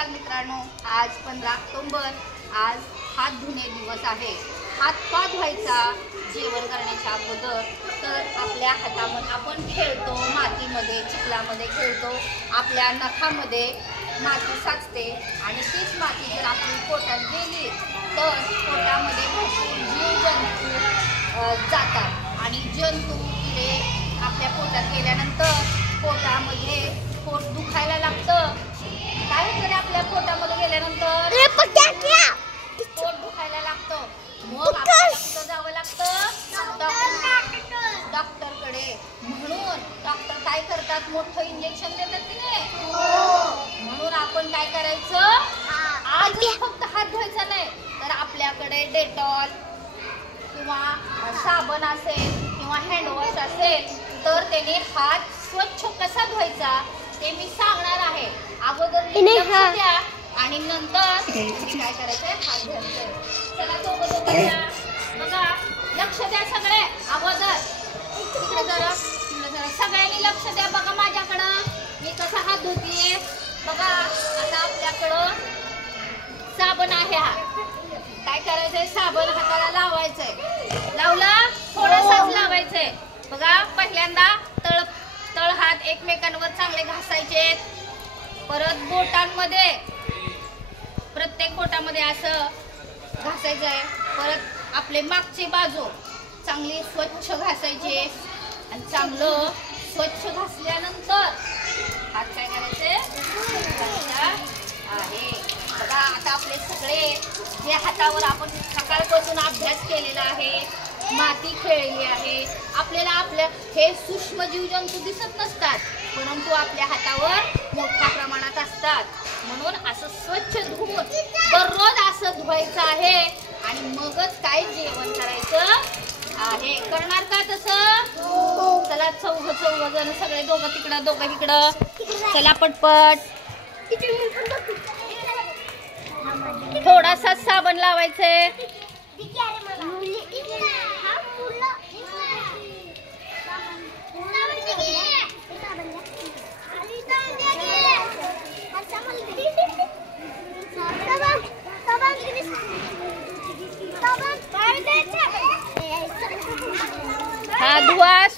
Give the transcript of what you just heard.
नमस्कार मित्रांनो, आज 15 ऑक्टोबर, आज हात धुणे दिवस आहे। हात का धुवायचा जेवण करण्याच्या अगोदर? तर आपल्या हातामध्ये आपण खेळतो, मातीमध्ये चिखलामध्ये खेळतो, आपल्या नखामध्ये माती साचते आणि तीच माती जर आपली पोटात गेली तर पोटामध्ये भरपूर जीवजंतू जातात आणि जंतू किडे आपल्या पोटात गेल्यानंतर पोटामध्ये पोट दुखायला लागतं। काय होतं रे आपल्या पोटामध्ये गेल्यानंतर? पोट दुखायला लागतं। मग आपल्याला कुठं जावं लागतं? डॉक्टरकडे। म्हणून डॉक्टर काय करतात? मोठं इंजेक्शन देतात की नाही? म्हणून आपण काय करायचं? आज फक्त हात धुवायचा नाही तर आपल्याकडे डेटॉल किंवा साबण असेल किंवा हँडवॉश असेल तर त्याने हात स्वच्छ कसा धुवायचा ते मी सांगणार आहे। अगोदर लक्ष द्या आणि नंतर काय करायचंय? हात धुवायचे। चला दोघं बघा, लक्ष द्या सगळे। अगोदर तिकडे जरा सगळ्यांनी लक्ष द्या। बघा माझ्याकडं मी कसा हात धुतीये बघा। आता आपल्याकडं साबण आहे, हा काय करायचंय? साबण हाताला लावायचंय। लावला? थोडासाच लावायचंय बघा। पहिल्यांदा तळ हात एकमेकांवर चांगले घासायचे। परत बोटांमध्ये, प्रत्येक बोटामध्ये असं घासायचंय। परत आपले मागची बाजू चांगली स्वच्छ घासायची आणि चांगलं स्वच्छ घासल्यानंतर हात काय करायचे आहे बघा। आता आपले सगळे जे हातावर आपण सकाळपासून अभ्यास केलेला आहे, माती खेळली आहे, आपल्याला आपल्या हे सूक्ष्म जीवजंतू दिसत नसतात परंतु आपल्या हातावर मोठ्या प्रमाणात असतात। म्हणून असं स्वच्छ धुवून दररोज असं धुवायचं आहे आणि मगच काय जेवण करायचं आहे। करणार का तसं? चला चौघ जण सगळे, दोघं तिकडं दोघं इकडं, चला पटपट। थोडासा साबण लावायचे। हा धुवा